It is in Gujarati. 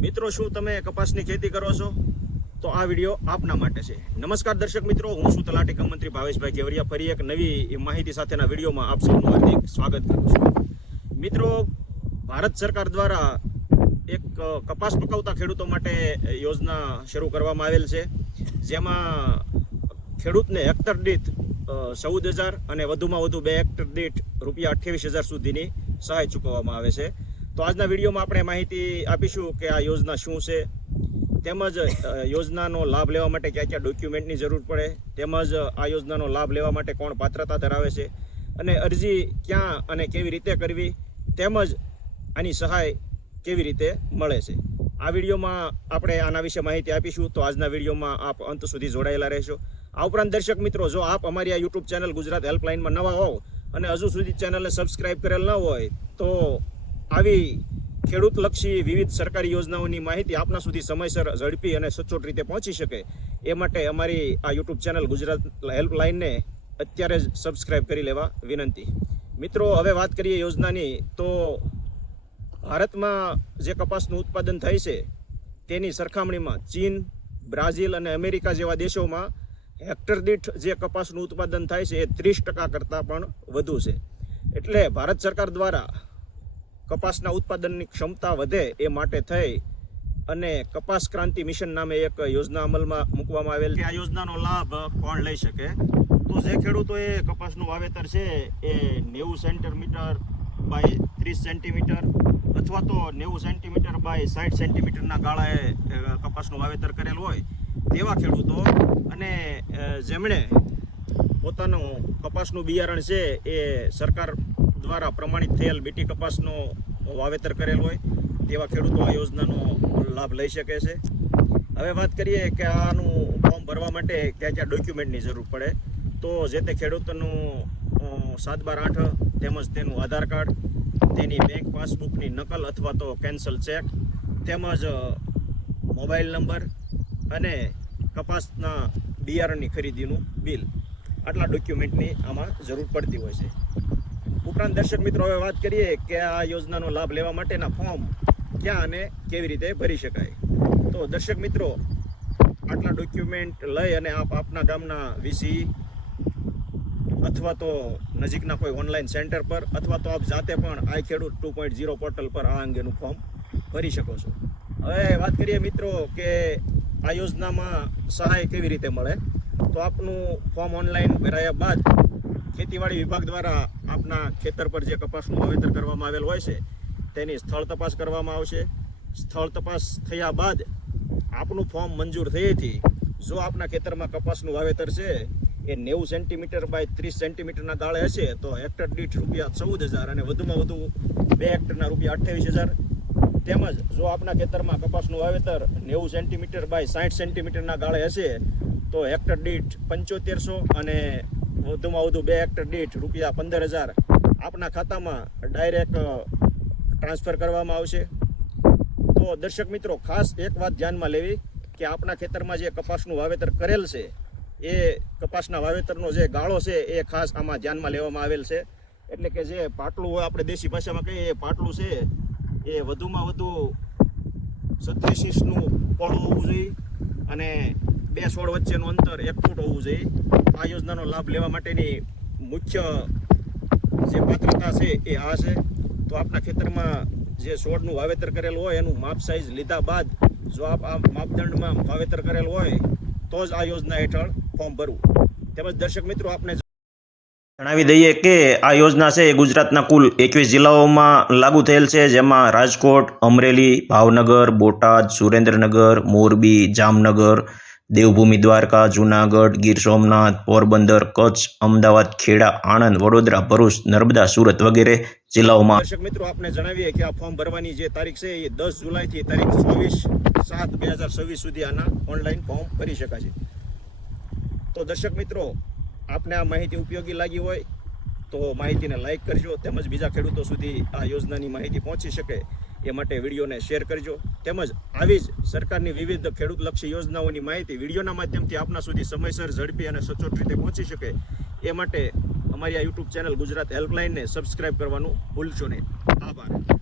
મિત્રો, શું તમે કપાસની ખેતી કરો છો? તો આ વિડીયો આપના માટે છે. નમસ્કાર દર્શક મિત્રો, હું છું તલાટી કમ મંત્રી ભાવેશભાઈ કેવરિયા. ફરી એક નવી માહિતી સાથેના વિડીયોમાં આપ સૌનું હાર્દિક સ્વાગત કરું છું. મિત્રો, ભારત સરકાર દ્વારા એક કપાસ પકવતા ખેડૂતો માટે યોજના શરૂ કરવામાં આવેલ છે, જેમાં ખેડૂતને હેક્ટર દીઠ 14,000 અને વધુમાં વધુ 2 હેક્ટર દીઠ ₹28,000 સુધીની સહાય ચૂકવવામાં આવે છે. તો આજના વિડીયોમાં આપણે માહિતી આપીશું કે આ યોજના શું છે, તેમજ યોજનાનો લાભ લેવા માટે કયા કયા ડોક્યુમેન્ટની જરૂર પડે, તેમજ આ યોજનાનો લાભ લેવા માટે કોણ પાત્રતા ધરાવે છે અને અરજી ક્યાં અને કેવી રીતે કરવી, તેમજ આની સહાય કેવી રીતે મળે છે. આ વિડીયોમાં આપણે આના વિશે માહિતી આપીશું. તો આજના વિડીયોમાં આપ અંત સુધી જોડાયેલા રહેશો. આ ઉપરાંત દર્શક મિત્રો, જો આપ અમારી આ યુટ્યુબ ચેનલ ગુજરાત હેલ્પલાઇનમાં નવા હોવ અને હજુ સુધી ચેનલને સબસ્ક્રાઇબ કરેલ ન હોય, તો આવી ખેડૂતલક્ષી વિવિધ સરકારી યોજનાઓની માહિતી આપના સુધી સમયસર, ઝડપી અને સચોટ રીતે પહોંચી શકે એ માટે અમારી આ યુટ્યુબ ચેનલ ગુજરાત હેલ્પલાઇનને અત્યારે જ સબસ્ક્રાઇબ કરી લેવા વિનંતી. મિત્રો, હવે વાત કરીએ યોજનાની. તો ભારતમાં જે કપાસનું ઉત્પાદન થાય છે તેની સરખામણીમાં ચીન, બ્રાઝિલ અને અમેરિકા જેવા દેશોમાં હેક્ટર દીઠ જે કપાસનું ઉત્પાદન થાય છે એ 30% કરતાં પણ વધુ છે. એટલે ભારત સરકાર દ્વારા કપાસના ઉત્પાદનની ક્ષમતા વધે એ માટે થઈ અને કપાસ ક્રાંતિ મિશન નામે એક યોજના અમલમાં મૂકવામાં આવેલ છે. આ યોજનાનો લાભ કોણ લઈ શકે? તો જે ખેડૂતોએ કપાસનું વાવેતર છે એ 90 સેન્ટીમીટર બાય 30 સેન્ટીમીટર અથવા તો 90 સેન્ટીમીટર બાય 60 સેન્ટીમીટરના ગાળાએ કપાસનું વાવેતર કરેલ હોય તેવા ખેડૂતો અને જેમણે પોતાનું કપાસનું બિયારણ છે એ સરકાર દ્વારા પ્રમાણિત થયેલ બીટી કપાસનો વાવેતર કરેલ હોય તેવા ખેડૂતો આ યોજનાનો લાભ લઈ શકે છે. હવે વાત કરીએ કે આનું ફોર્મ ભરવા માટે કયા કયા ડોક્યુમેન્ટની જરૂર પડે. તો જે તે ખેડૂતનું 7/8 તેમજ તેનું આધાર કાર્ડ, તેની બેંક પાસબુકની નકલ અથવા તો કેન્સલ ચેક, તેમજ મોબાઈલ નંબર અને કપાસના બિયારણની ખરીદીનું બિલ, આટલા ડોક્યુમેન્ટની આમાં જરૂર પડતી હોય છે. ઉપરાંત દર્શક મિત્રો, હવે વાત કરીએ કે આ યોજનાનો લાભ લેવા માટેના ફોર્મ ક્યાં અને કેવી રીતે ભરી શકાય. તો દર્શક મિત્રો, આટલા ડોક્યુમેન્ટ લઈ અને આપ આપના ગામના વીસી અથવા તો નજીકના કોઈ ઓનલાઈન સેન્ટર પર અથવા તો આપ જાતે પણ આઈ ખેડૂત 2.0 પોર્ટલ પર આ અંગેનું ફોર્મ ભરી શકો છો. હવે વાત કરીએ મિત્રો કે આ યોજનામાં સહાય કેવી રીતે મળે. તો આપનું ફોર્મ ઓનલાઈન ભરાયા બાદ ખેતીવાડી વિભાગ દ્વારા આપના ખેતર પર જે કપાસનું વાવેતર કરવામાં આવેલ હોય છે તેની સ્થળ તપાસ કરવામાં આવશે. સ્થળ તપાસ થયા બાદ આપનું ફોર્મ મંજૂર થયેથી જો આપના ખેતરમાં કપાસનું વાવેતર છે એ 90 સેન્ટીમીટર બાય 30 સેન્ટીમીટરના ગાળે હશે તો હેક્ટર દીઠ ₹14,000 અને વધુમાં વધુ 2 હેક્ટરના ₹28,000. તેમજ જો આપના ખેતરમાં કપાસનું વાવેતર 90 સેન્ટીમીટર બાય 60 સેન્ટીમીટરના ગાળે હશે તો હેક્ટર દીઠ 7500 અને વધુમાં વધુ 2 હેક્ટર દીઠ ₹15,000 આપના ખાતામાં ડાયરેક્ટ ટ્રાન્સફર કરવામાં આવશે. તો દર્શક મિત્રો, ખાસ એક વાત ધ્યાનમાં લેવી કે આપના ખેતરમાં જે કપાસનું વાવેતર કરેલ છે એ કપાસના વાવેતરનો જે ગાળો છે એ ખાસ આમાં ધ્યાનમાં લેવામાં આવેલ છે. એટલે કે જે પાટલું હોય, આપણે દેશી ભાષામાં કહીએ, એ પાટલું છે એ વધુમાં વધુ 36 ઇંચનું પહોળું હોવું જોઈએ અને 2 છોડ વચ્ચેનું અંતર 1 ફૂટ હોવું જોઈએ. આ યોજનાનો લાભ લેવા માટેની મુખ્ય જે પાત્રતા છે એ આ છે. તો આપના ખેતરમાં જે છોડનું વાવેતર કરેલ હોય એનું માપ સાઇઝ લીધા બાદ જો આપ આ માપદંડમાં વાવેતર કરેલ હોય તો જ આ યોજના હેઠળ ફોર્મ ભરવું. તેમજ દર્શક મિત્રો, આપને જણાવી દઈએ કે આ યોજના છે એ ગુજરાતના કુલ 21 જિલ્લાઓમાં લાગુ થયેલ છે, જેમાં રાજકોટ, અમરેલી, ભાવનગર, બોટાદ, સુરેન્દ્રનગર, મોરબી, જામનગર, દેવભૂમિ દ્વારકા, જૂનાગઢ, ગીર સોમનાથ, પોરબંદર, કચ્છ, અમદાવાદ, ખેડા, આણંદ, વડોદરા, ભરૂચ, નર્મદા, સુરત વગેરે જિલ્લાઓમાં. દર્શક મિત્રો, આપને જણાવીએ કે આ ફોર્મ ભરવાની જે તારીખ છે એ 10 જુલાઈથી તારીખ 24/7/2026 સુધી આના ઓનલાઈન ફોર્મ ભરી શકાશે. તો દર્શક મિત્રો, આપને આ માહિતી ઉપયોગી લાગી હોય તો માહિતીને લાઈક કરજો, તેમજ બીજા ખેડૂતો સુધી આ યોજનાની માહિતી પહોંચી શકે એ માટે વિડીયોને શેર કરજો. તેમજ આવી જ સરકારની વિવિધ ખેડૂતલક્ષી યોજનાઓની માહિતી વિડીયોના માધ્યમથી આપના સુધી સમયસર, ઝડપી અને સચોટ રીતે પહોંચી શકે એ માટે અમારી આ યુટ્યુબ ચેનલ ગુજરાત હેલ્પલાઇનને સબસ્ક્રાઇબ કરવાનું ભૂલશો નહીં. આભાર.